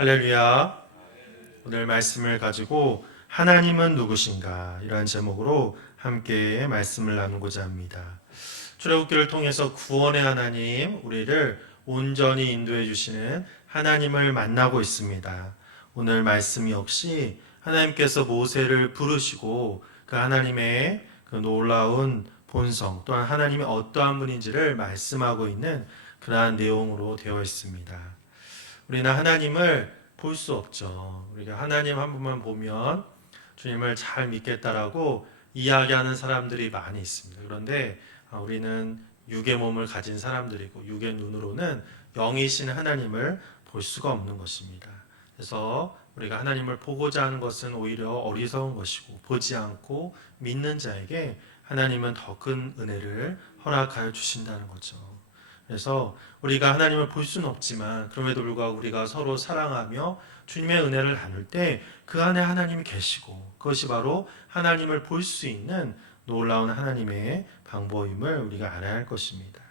할렐루야. 오늘 말씀을 가지고 하나님은 누구신가 이런 제목으로 함께 말씀을 나누고자 합니다. 출애굽기를 통해서 구원의 하나님, 우리를 온전히 인도해 주시는 하나님을 만나고 있습니다. 오늘 말씀 역시 하나님께서 모세를 부르시고 그 하나님의 그 놀라운 본성 또한 하나님이 어떠한 분인지를 말씀하고 있는 그러한 내용으로 되어 있습니다. 우리는 하나님을 볼 수 없죠. 우리가 하나님 한 분만 보면 주님을 잘 믿겠다라고 이야기하는 사람들이 많이 있습니다. 그런데 우리는 육의 몸을 가진 사람들이고 육의 눈으로는 영이신 하나님을 볼 수가 없는 것입니다. 그래서 우리가 하나님을 보고자 하는 것은 오히려 어리석은 것이고 보지 않고 믿는 자에게 하나님은 더 큰 은혜를 허락하여 주신다는 거죠. 그래서 우리가 하나님을 볼 수는 없지만 그럼에도 불구하고 우리가 서로 사랑하며 주님의 은혜를 나눌 때 그 안에 하나님이 계시고 그것이 바로 하나님을 볼 수 있는 놀라운 하나님의 방법임을 우리가 알아야 할 것입니다.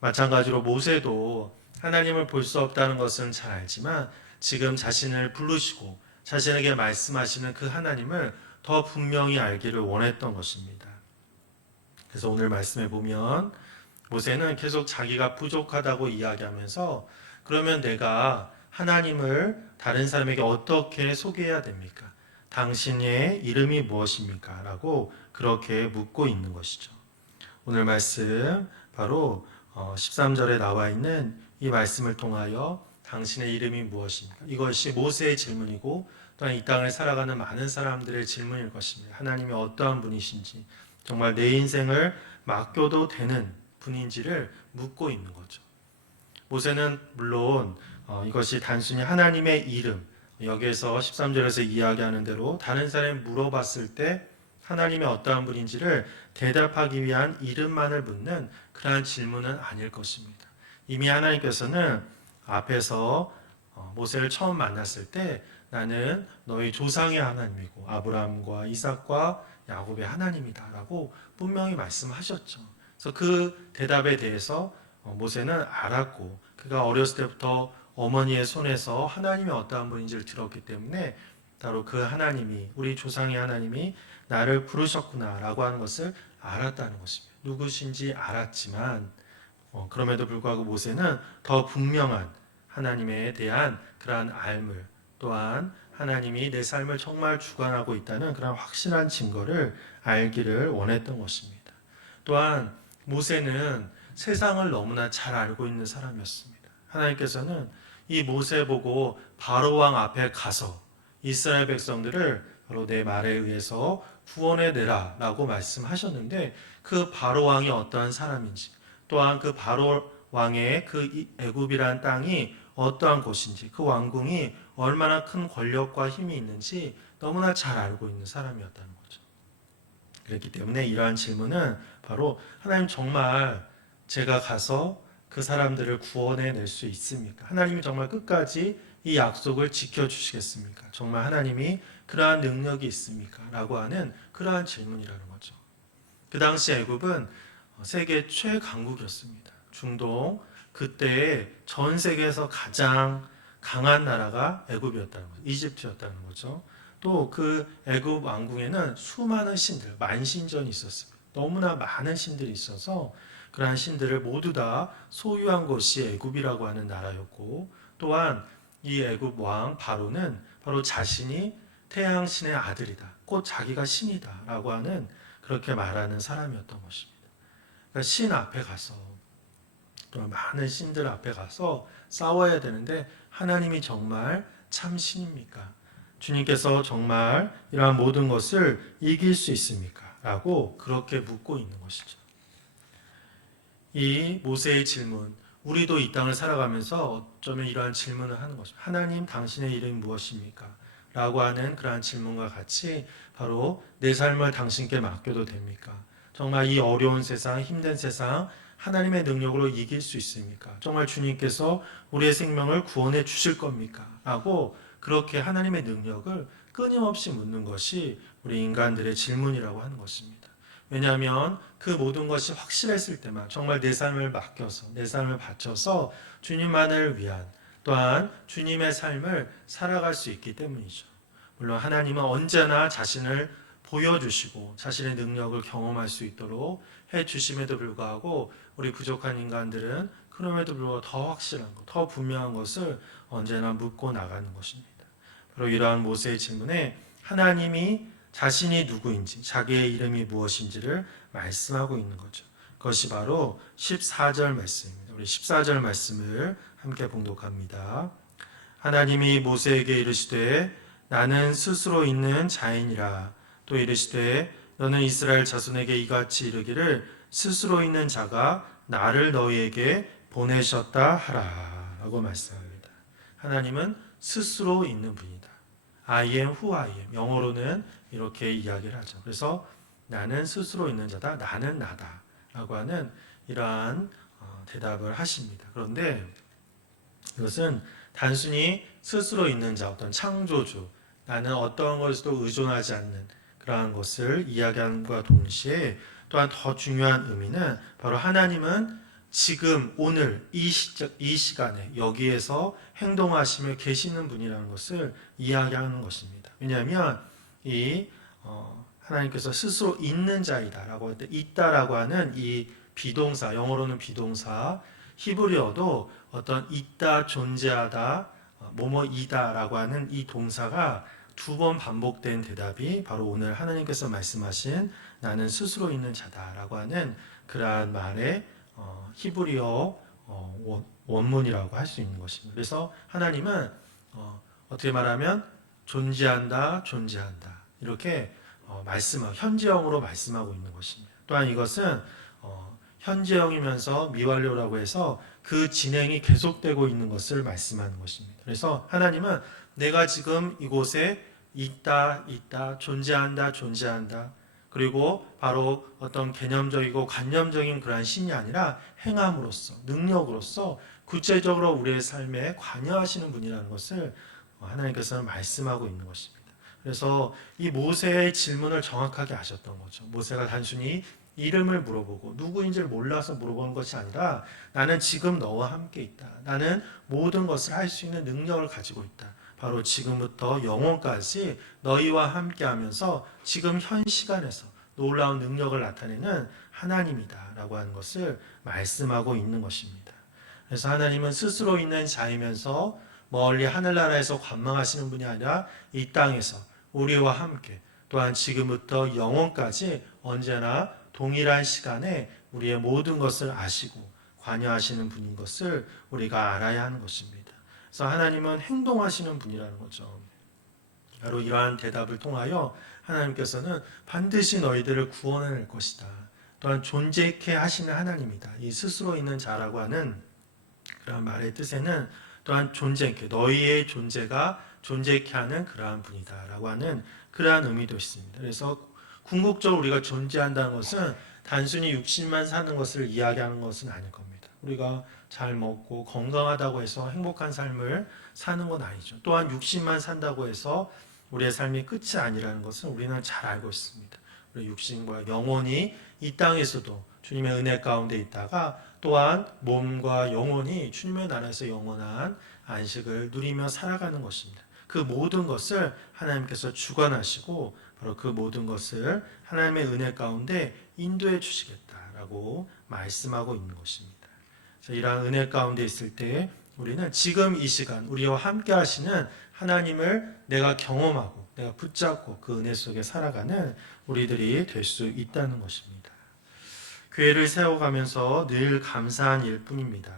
마찬가지로 모세도 하나님을 볼 수 없다는 것은 잘 알지만 지금 자신을 부르시고 자신에게 말씀하시는 그 하나님을 더 분명히 알기를 원했던 것입니다. 그래서 오늘 말씀에 보면 모세는 계속 자기가 부족하다고 이야기하면서 그러면 내가 하나님을 다른 사람에게 어떻게 소개해야 됩니까? 당신의 이름이 무엇입니까? 라고 그렇게 묻고 있는 것이죠. 오늘 말씀 바로 13절에 나와 있는 이 말씀을 통하여 당신의 이름이 무엇입니까? 이것이 모세의 질문이고 또한 이 땅을 살아가는 많은 사람들의 질문일 것입니다. 하나님이 어떠한 분이신지 정말 내 인생을 맡겨도 되는 분인지를 묻고 있는 거죠. 모세는 물론 이것이 단순히 하나님의 이름, 여기에서 13절에서 이야기하는 대로 다른 사람이 물어봤을 때 하나님의 어떠한 분인지를 대답하기 위한 이름만을 묻는 그러한 질문은 아닐 것입니다. 이미 하나님께서는 앞에서 모세를 처음 만났을 때 나는 너희 조상의 하나님이고 아브라함과 이삭과 야곱의 하나님이다라고 분명히 말씀하셨죠. 그래서 그 대답에 대해서 모세는 알았고 그가 어렸을 때부터 어머니의 손에서 하나님이 어떠한 분인지를 들었기 때문에 바로 그 하나님이 우리 조상의 하나님이 나를 부르셨구나라고 하는 것을 알았다는 것입니다. 누구신지 알았지만 그럼에도 불구하고 모세는 더 분명한 하나님에 대한 그러한 알물 또한 하나님이 내 삶을 정말 주관하고 있다는 그런 확실한 증거를 알기를 원했던 것입니다. 또한 모세는 세상을 너무나 잘 알고 있는 사람이었습니다. 하나님께서는 이 모세 보고 바로 왕 앞에 가서 이스라엘 백성들을 바로 내 말에 의해서 구원해 내라 라고 말씀하셨는데 그 바로 왕이 어떠한 사람인지 또한 그 바로 왕의 그 애굽이란 땅이 어떠한 곳인지 그 왕궁이 얼마나 큰 권력과 힘이 있는지 너무나 잘 알고 있는 사람이었다는 거죠. 그렇기 때문에 이러한 질문은 바로 하나님 정말 제가 가서 그 사람들을 구원해 낼 수 있습니까? 하나님이 정말 끝까지 이 약속을 지켜주시겠습니까? 정말 하나님이 그러한 능력이 있습니까? 라고 하는 그러한 질문이라는 거죠. 그 당시 애굽은 세계 최강국이었습니다. 중동 그때 전 세계에서 가장 강한 나라가 애굽이었다는 거죠. 이집트였다는 거죠. 또 그 애굽 왕궁에는 수많은 신들, 만신전이 있었습니다. 너무나 많은 신들이 있어서 그러한 신들을 모두 다 소유한 것이 애굽이라고 하는 나라였고 또한 이 애굽 왕 바로는 바로 자신이 태양신의 아들이다. 곧 자기가 신이다라고 하는 그렇게 말하는 사람이었던 것입니다. 그러니까 신 앞에 가서 또 많은 신들 앞에 가서 싸워야 되는데 하나님이 정말 참 신입니까? 주님께서 정말 이러한 모든 것을 이길 수 있습니까? 라고 그렇게 묻고 있는 것이죠. 이 모세의 질문, 우리도 이 땅을 살아가면서 어쩌면 이러한 질문을 하는 것입니다. 하나님 당신의 이름이 무엇입니까? 라고 하는 그러한 질문과 같이 바로 내 삶을 당신께 맡겨도 됩니까? 정말 이 어려운 세상, 힘든 세상 하나님의 능력으로 이길 수 있습니까? 정말 주님께서 우리의 생명을 구원해 주실 겁니까? 라고 그렇게 하나님의 능력을 끊임없이 묻는 것이 우리 인간들의 질문이라고 하는 것입니다. 왜냐하면 그 모든 것이 확실했을 때만 정말 내 삶을 맡겨서 내 삶을 바쳐서 주님만을 위한 또한 주님의 삶을 살아갈 수 있기 때문이죠. 물론 하나님은 언제나 자신을 보여주시고 자신의 능력을 경험할 수 있도록 해주심에도 불구하고 우리 부족한 인간들은 그럼에도 불구하고 더 확실한 것, 더 분명한 것을 언제나 묻고 나가는 것입니다. 바로 이러한 모세의 질문에 하나님이 자신이 누구인지, 자기의 이름이 무엇인지를 말씀하고 있는 거죠. 그것이 바로 14절 말씀입니다. 우리 14절 말씀을 함께 봉독합니다. 하나님이 모세에게 이르시되 나는 스스로 있는 자이니라. 또 이르시되 너는 이스라엘 자손에게 이같이 이르기를 스스로 있는 자가 나를 너희에게 보내셨다 하라 라고 말씀합니다. 하나님은 스스로 있는 분이다. I am who I am. 영어로는 이렇게 이야기를 하죠. 그래서 나는 스스로 있는 자다. 나는 나다. 라고 하는 이러한 대답을 하십니다. 그런데 이것은 단순히 스스로 있는 자, 어떤 창조주, 나는 어떠한 것에도 의존하지 않는 그러한 것을 이야기함과 동시에 또한 더 중요한 의미는 바로 하나님은 지금 오늘 이 시간에 여기에서 행동하시며 계시는 분이라는 것을 이야기하는 것입니다. 왜냐하면 이 하나님께서 스스로 있는 자이다라고 할 때 있다라고 하는 이 비동사, 영어로는 비동사, 히브리어도 어떤 있다, 존재하다, 뭐뭐이다라고 하는 이 동사가 두 번 반복된 대답이 바로 오늘 하나님께서 말씀하신 나는 스스로 있는 자다라고 하는 그러한 말의 히브리어 원문이라고 할 수 있는 것입니다. 그래서 하나님은 어떻게 말하면 존재한다, 존재한다 이렇게 말씀하고 현재형으로 말씀하고 있는 것입니다. 또한 이것은 현재형이면서 미완료라고 해서 그 진행이 계속되고 있는 것을 말씀하는 것입니다. 그래서 하나님은 내가 지금 이곳에 있다, 존재한다, 존재한다. 그리고 바로 어떤 개념적이고 관념적인 그러한 신이 아니라 행함으로써, 능력으로서 구체적으로 우리의 삶에 관여하시는 분이라는 것을 하나님께서는 말씀하고 있는 것입니다. 그래서 이 모세의 질문을 정확하게 하셨던 거죠. 모세가 단순히 이름을 물어보고 누구인지를 몰라서 물어보는 것이 아니라 나는 지금 너와 함께 있다. 나는 모든 것을 할 수 있는 능력을 가지고 있다. 바로 지금부터 영원까지 너희와 함께 하면서 지금 현 시간에서 놀라운 능력을 나타내는 하나님이다 라고 하는 것을 말씀하고 있는 것입니다. 그래서 하나님은 스스로 있는 자이면서 멀리 하늘나라에서 관망하시는 분이 아니라 이 땅에서 우리와 함께 또한 지금부터 영원까지 언제나 동일한 시간에 우리의 모든 것을 아시고 관여하시는 분인 것을 우리가 알아야 하는 것입니다. 그래서 하나님은 행동하시는 분이라는 거죠. 바로 이러한 대답을 통하여 하나님께서는 반드시 너희들을 구원해낼 것이다. 또한 존재케 하시는 하나님이다. 이 스스로 있는 자라고 하는 그런 말의 뜻에는 또한 존재케, 너희의 존재가 존재케 하는 그러한 분이다 라고 하는 그러한 의미도 있습니다. 그래서 궁극적으로 우리가 존재한다는 것은 단순히 육신만 사는 것을 이야기하는 것은 아닐 겁니다. 우리가 잘 먹고 건강하다고 해서 행복한 삶을 사는 건 아니죠. 또한 육신만 산다고 해서 우리의 삶이 끝이 아니라는 것은 우리는 잘 알고 있습니다. 우리 육신과 영혼이 이 땅에서도 주님의 은혜 가운데 있다가 또한 몸과 영혼이 주님의 나라에서 영원한 안식을 누리며 살아가는 것입니다. 그 모든 것을 하나님께서 주관하시고 바로 그 모든 것을 하나님의 은혜 가운데 인도해 주시겠다라고 말씀하고 있는 것입니다. 이러한 은혜 가운데 있을 때 우리는 지금 이 시간 우리와 함께 하시는 하나님을 내가 경험하고 내가 붙잡고 그 은혜 속에 살아가는 우리들이 될 수 있다는 것입니다. 교회를 세워가면서 늘 감사한 일뿐입니다.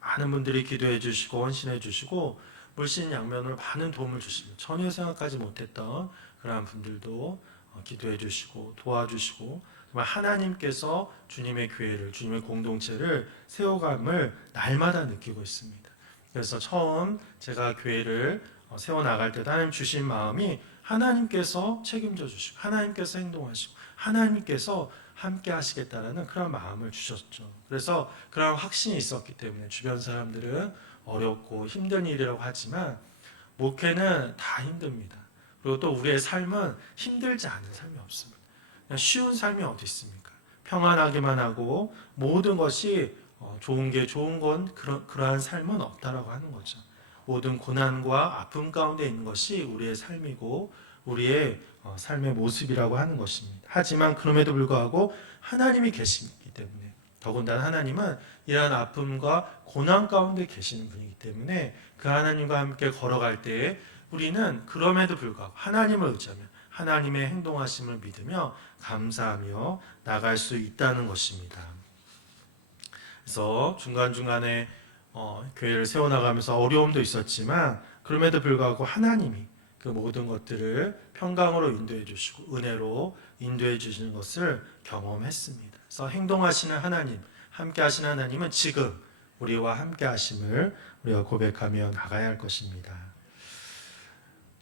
많은 분들이 기도해 주시고 헌신해 주시고 물신양면으로 많은 도움을 주십니다. 전혀 생각하지 못했던 그러한 분들도 기도해 주시고 도와주시고 정말 하나님께서 주님의 교회를 주님의 공동체를 세워감을 날마다 느끼고 있습니다. 그래서 처음 제가 교회를 세워나갈 때 하나님 주신 마음이 하나님께서 책임져 주시고 하나님께서 행동하시고 하나님께서 함께 하시겠다라는 그런 마음을 주셨죠. 그래서 그런 확신이 있었기 때문에 주변 사람들은 어렵고 힘든 일이라고 하지만 목회는 다 힘듭니다. 그리고 또 우리의 삶은 힘들지 않은 삶이 없습니다. 그냥 쉬운 삶이 어디 있습니까? 평안하기만 하고 모든 것이 좋은 게 좋은 건 그러한 삶은 없다라고 하는 거죠. 모든 고난과 아픔 가운데 있는 것이 우리의 삶이고 우리의 삶의 모습이라고 하는 것입니다. 하지만 그럼에도 불구하고 하나님이 계시기 때문에, 더군다나 하나님은 이러한 아픔과 고난 가운데 계시는 분이기 때문에 그 하나님과 함께 걸어갈 때에 우리는 그럼에도 불구하고 하나님을 의지하며 하나님의 행동하심을 믿으며 감사하며 나갈 수 있다는 것입니다. 그래서 중간중간에 교회를 세워나가면서 어려움도 있었지만 그럼에도 불구하고 하나님이 그 모든 것들을 평강으로 인도해 주시고 은혜로 인도해 주시는 것을 경험했습니다. 그래서 행동하시는 하나님, 함께 하시는 하나님은 지금 우리와 함께 하심을 우리가 고백하며 나가야 할 것입니다.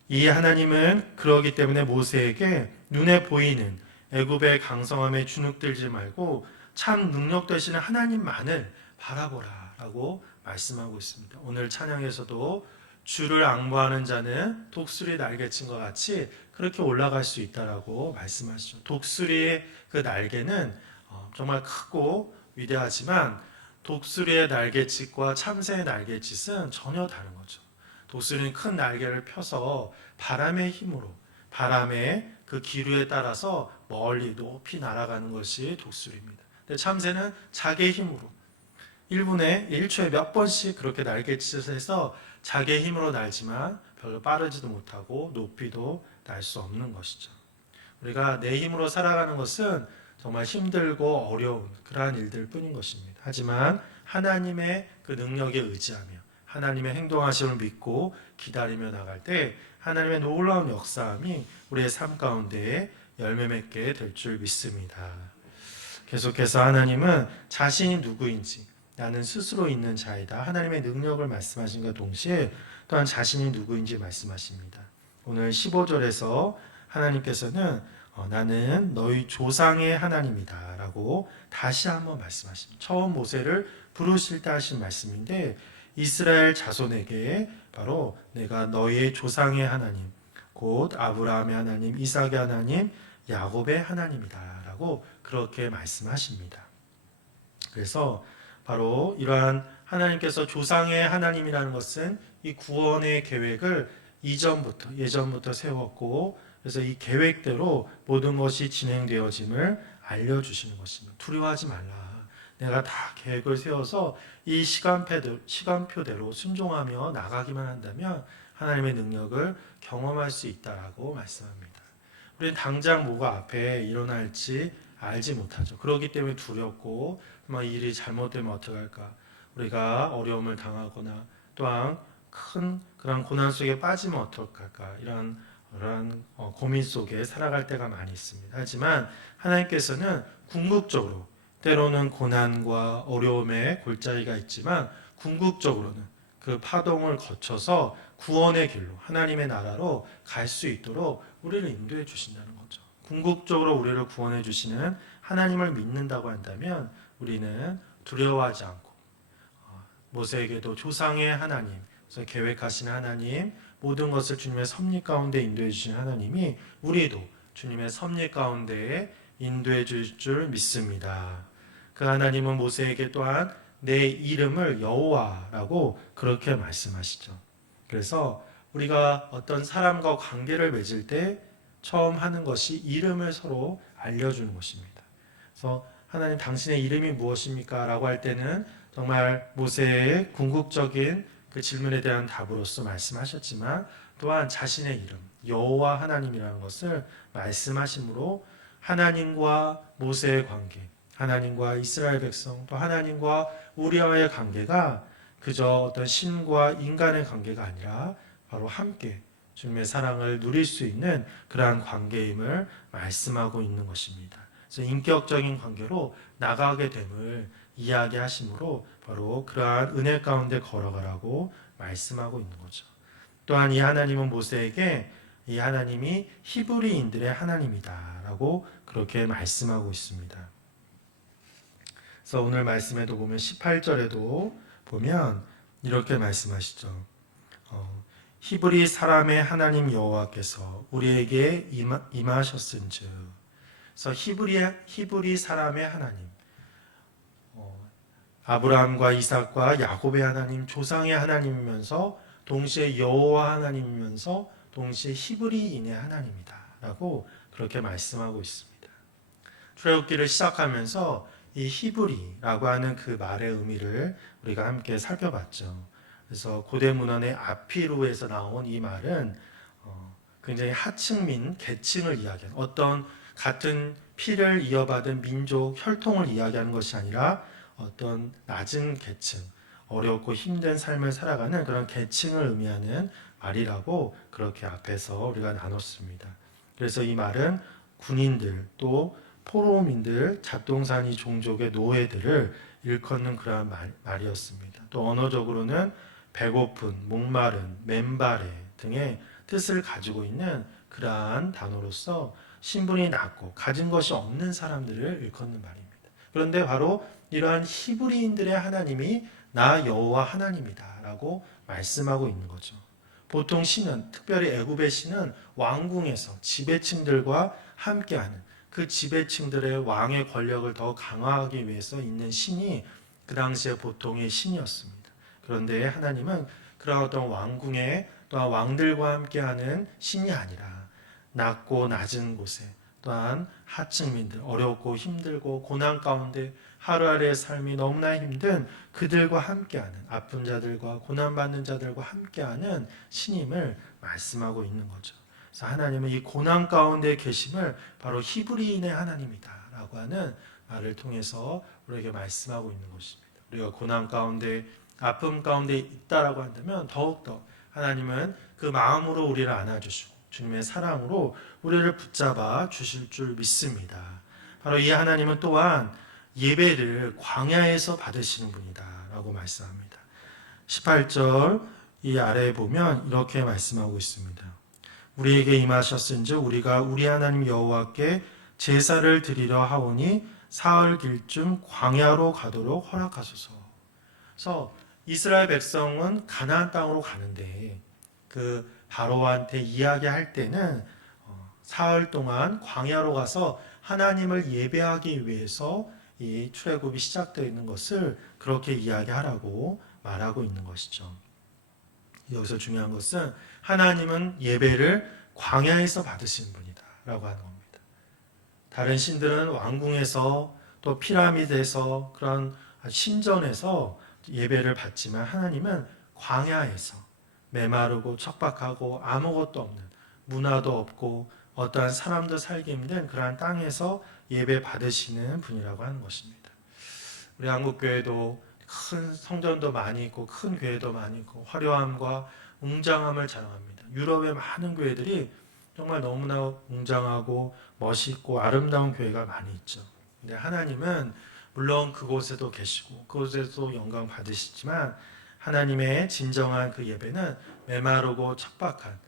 이 하나님은 그러기 때문에 모세에게 눈에 보이는 애굽의 강성함에 주눅들지 말고 참 능력 되시는 하나님만을 바라보라 라고 말씀하고 있습니다. 오늘 찬양에서도 주를 앙모하는 자는 독수리 날개친과 같이 그렇게 올라갈 수 있다라고 말씀하시죠. 독수리의 그 날개는 정말 크고 위대하지만 독수리의 날개짓과 참새의 날개짓은 전혀 다른 거죠. 독수리는 큰 날개를 펴서 바람의 힘으로, 바람의 그 기류에 따라서 멀리 높이 날아가는 것이 독수리입니다. 근데 참새는 자기의 힘으로 1분에 1초에 몇 번씩 그렇게 날개짓을 해서 자기의 힘으로 날지만 별로 빠르지도 못하고 높이도 날 수 없는 것이죠. 우리가 내 힘으로 살아가는 것은 정말 힘들고 어려운 그러한 일들 뿐인 것입니다. 하지만 하나님의 그 능력에 의지하며 하나님의 행동하심을 믿고 기다리며 나갈 때 하나님의 놀라운 역사함이 우리의 삶 가운데 열매 맺게 될 줄 믿습니다. 계속해서 하나님은 자신이 누구인지 나는 스스로 있는 자이다. 하나님의 능력을 말씀하신과 동시에 또한 자신이 누구인지 말씀하십니다. 오늘 15절에서 하나님께서는 나는 너희 조상의 하나님이다 라고 다시 한번 말씀하십니다. 처음 모세를 부르실 때 하신 말씀인데 이스라엘 자손에게 바로 내가 너희의 조상의 하나님, 곧 아브라함의 하나님, 이삭의 하나님, 야곱의 하나님이다 라고 그렇게 말씀하십니다. 그래서 바로 이러한 하나님께서 조상의 하나님이라는 것은 이 구원의 계획을 예전부터 세웠고 그래서 이 계획대로 모든 것이 진행되어짐을 알려주시는 것입니다. 두려워하지 말라. 내가 다 계획을 세워서 이 시간표대로 순종하며 나가기만 한다면 하나님의 능력을 경험할 수 있다라고 말씀합니다. 우리는 당장 뭐가 앞에 일어날지 알지 못하죠. 그렇기 때문에 두렵고 일이 잘못되면 어떡할까? 우리가 어려움을 당하거나 또한 큰 그런 고난 속에 빠지면 어떡할까? 이런 고민 속에 살아갈 때가 많이 있습니다. 하지만 하나님께서는 궁극적으로 때로는 고난과 어려움의 골짜기가 있지만 궁극적으로는 그 파동을 거쳐서 구원의 길로 하나님의 나라로 갈 수 있도록 우리를 인도해 주신다는 거죠. 궁극적으로 우리를 구원해 주시는 하나님을 믿는다고 한다면 우리는 두려워하지 않고 모세에게도 조상의 하나님, 그래서 계획하시는 하나님, 모든 것을 주님의 섭리 가운데 인도해 주신 하나님이 우리도 주님의 섭리 가운데 인도해 줄 줄 믿습니다. 그 하나님은 모세에게 또한 내 이름을 여호와라고 그렇게 말씀하시죠. 그래서 우리가 어떤 사람과 관계를 맺을 때 처음 하는 것이 이름을 서로 알려주는 것입니다. 그래서 하나님 당신의 이름이 무엇입니까? 라고 할 때는 정말 모세의 궁극적인 그 질문에 대한 답으로서 말씀하셨지만 또한 자신의 이름 여호와 하나님이라는 것을 말씀하심으로 하나님과 모세의 관계, 하나님과 이스라엘 백성, 또 하나님과 우리와의 관계가 그저 어떤 신과 인간의 관계가 아니라 바로 함께 주님의 사랑을 누릴 수 있는 그러한 관계임을 말씀하고 있는 것입니다. 그래서 인격적인 관계로 나가게 됨을 이야기하심으로 바로 그러한 은혜 가운데 걸어가라고 말씀하고 있는 거죠. 또한 이 하나님은 모세에게 이 하나님이 히브리인들의 하나님이다라고 그렇게 말씀하고 있습니다. 그래서 오늘 말씀에도 보면 18절에도 보면 이렇게 말씀하시죠. 히브리 사람의 하나님 여호와께서 우리에게 임하셨은즉. 그래서 히브리 사람의 하나님, 아브라함과 이삭과 야곱의 하나님, 조상의 하나님이면서 동시에 여호와 하나님이면서 동시에 히브리인의 하나님이다라고 그렇게 말씀하고 있습니다. 출애굽기를 시작하면서 이 히브리라고 하는 그 말의 의미를 우리가 함께 살펴봤죠. 그래서 고대 문헌의 아피루에서 나온 이 말은 굉장히 하층민, 계층을 이야기하는 어떤 같은 피를 이어받은 민족, 혈통을 이야기하는 것이 아니라 어떤 낮은 계층, 어렵고 힘든 삶을 살아가는 그런 계층을 의미하는 말이라고 그렇게 앞에서 우리가 나눴습니다. 그래서 이 말은 군인들 또 포로민들, 잡동사니 종족의 노예들을 일컫는 그러한 말이었습니다. 또 언어적으로는 배고픈, 목마른, 맨발의 등의 뜻을 가지고 있는 그러한 단어로서 신분이 낮고 가진 것이 없는 사람들을 일컫는 말입니다. 그런데 바로 이러한 히브리인들의 하나님이 나 여호와 하나님이다라고 말씀하고 있는 거죠. 보통 신은 특별히 애굽의 신은 왕궁에서 지배층들과 함께하는 그 지배층들의 왕의 권력을 더 강화하기 위해서 있는 신이 그 당시에 보통의 신이었습니다. 그런데 하나님은 그런 어떤 왕궁에 또한 왕들과 함께하는 신이 아니라 낮고 낮은 곳에 또한 하층민들, 어렵고 힘들고 고난 가운데 하루하루의 삶이 너무나 힘든 그들과 함께하는 아픈 자들과 고난받는 자들과 함께하는 신임을 말씀하고 있는 거죠. 그래서 하나님은 이 고난 가운데 계심을 바로 히브리인의 하나님이다라고 하는 말을 통해서 우리에게 말씀하고 있는 것입니다. 우리가 고난 가운데 아픔 가운데 있다라고 한다면 더욱더 하나님은 그 마음으로 우리를 안아주시고 주님의 사랑으로 우리를 붙잡아 주실 줄 믿습니다. 바로 이 하나님은 또한 예배를 광야에서 받으시는 분이다 라고 말씀합니다. 18절 이 아래에 보면 이렇게 말씀하고 있습니다. 우리에게 임하셨은즉 우리가 우리 하나님 여호와께 제사를 드리려 하오니 사흘 길쯤 광야로 가도록 허락하소서. 그래서 이스라엘 백성은 가나안 땅으로 가는데 그 바로한테 이야기할 때는 사흘 동안 광야로 가서 하나님을 예배하기 위해서 이 출애굽이 시작되어 있는 것을 그렇게 이야기하라고 말하고 있는 것이죠. 여기서 중요한 것은 하나님은 예배를 광야에서 받으시는 분이다라고 하는 겁니다. 다른 신들은 왕궁에서 또 피라미드에서 그런 신전에서 예배를 받지만 하나님은 광야에서 메마르고 척박하고 아무것도 없는 문화도 없고 어떠한 사람도 살기 힘든 그러한 땅에서 예배 받으시는 분이라고 하는 것입니다. 우리 한국교회도 큰 성전도 많이 있고 큰 교회도 많이 있고 화려함과 웅장함을 자랑합니다. 유럽의 많은 교회들이 정말 너무나 웅장하고 멋있고 아름다운 교회가 많이 있죠. 근데 하나님은 물론 그곳에도 계시고 그곳에도 영광 받으시지만 하나님의 진정한 그 예배는 메마르고 척박한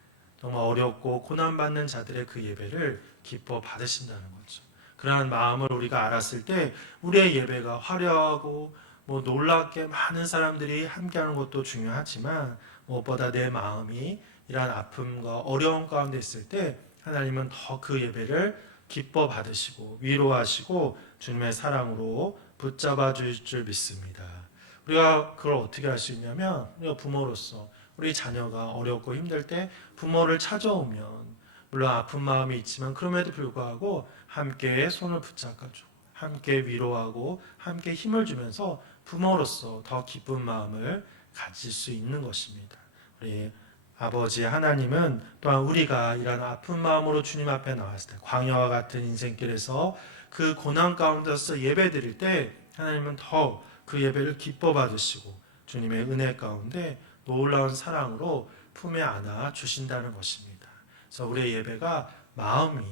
정말 어렵고 고난받는 자들의 그 예배를 기뻐 받으신다는 거죠. 그러한 마음을 우리가 알았을 때 우리의 예배가 화려하고 놀랍게 많은 사람들이 함께하는 것도 중요하지만 무엇보다 내 마음이 이러한 아픔과 어려움 가운데 있을 때 하나님은 더 그 예배를 기뻐 받으시고 위로하시고 주님의 사랑으로 붙잡아 주실 줄 믿습니다. 우리가 그걸 어떻게 할 수 있냐면 우리가 부모로서 우리 자녀가 어렵고 힘들 때 부모를 찾아오면 물론 아픈 마음이 있지만 그럼에도 불구하고 함께 손을 붙잡아주고 함께 위로하고 함께 힘을 주면서 부모로서 더 기쁜 마음을 가질 수 있는 것입니다. 우리 아버지 하나님은 또한 우리가 이런 아픈 마음으로 주님 앞에 나왔을 때 광야와 같은 인생길에서 그 고난 가운데서 예배 드릴 때 하나님은 더 그 예배를 기뻐 받으시고 주님의 은혜 가운데 놀라운 사랑으로 품에 안아 주신다는 것입니다. 그래서 우리의 예배가 마음이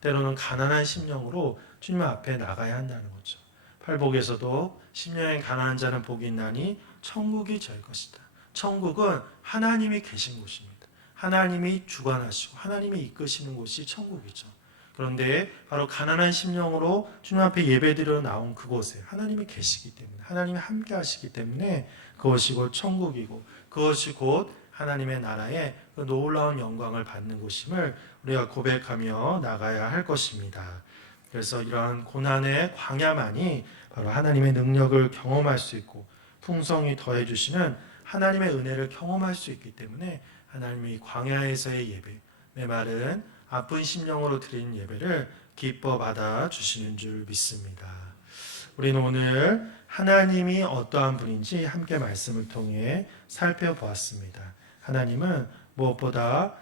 때로는 가난한 심령으로 주님 앞에 나가야 한다는 거죠. 팔복에서도 심령에 가난한 자는 복이 있나니 천국이 저희 것이다. 천국은 하나님이 계신 곳입니다. 하나님이 주관하시고 하나님이 이끄시는 곳이 천국이죠. 그런데 바로 가난한 심령으로 주님 앞에 예배드리러 나온 그곳에 하나님이 계시기 때문에 하나님이 함께 하시기 때문에 그것이 곧 천국이고 그것이 곧 하나님의 나라의 그 놀라운 영광을 받는 곳임을 우리가 고백하며 나가야 할 것입니다. 그래서 이러한 고난의 광야만이 바로 하나님의 능력을 경험할 수 있고 풍성히 더해 주시는 하나님의 은혜를 경험할 수 있기 때문에 하나님의 광야에서의 예배, 메마른 아픈 심령으로 드린 예배를 기뻐 받아 주시는 줄 믿습니다. 우리는 오늘 하나님이 어떠한 분인지 함께 말씀을 통해 살펴보았습니다. 하나님은 무엇보다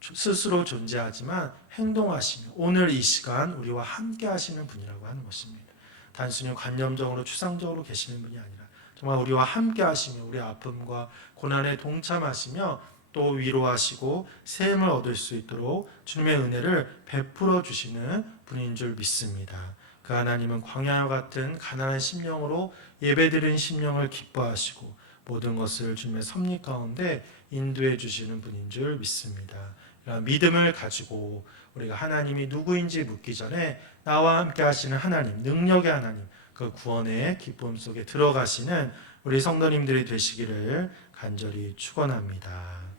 스스로 존재하지만 행동하시며 오늘 이 시간 우리와 함께 하시는 분이라고 하는 것입니다. 단순히 관념적으로 추상적으로 계시는 분이 아니라 정말 우리와 함께 하시며 우리 아픔과 고난에 동참하시며 또 위로하시고 샘을 얻을 수 있도록 주님의 은혜를 베풀어 주시는 분인 줄 믿습니다. 그 하나님은 광야와 같은 가난한 심령으로 예배드린 심령을 기뻐하시고 모든 것을 주님의 섭리 가운데 인도해 주시는 분인 줄 믿습니다. 이런 믿음을 가지고 우리가 하나님이 누구인지 묻기 전에 나와 함께 하시는 하나님, 능력의 하나님, 그 구원의 기쁨 속에 들어가시는 우리 성도님들이 되시기를 간절히 축원합니다.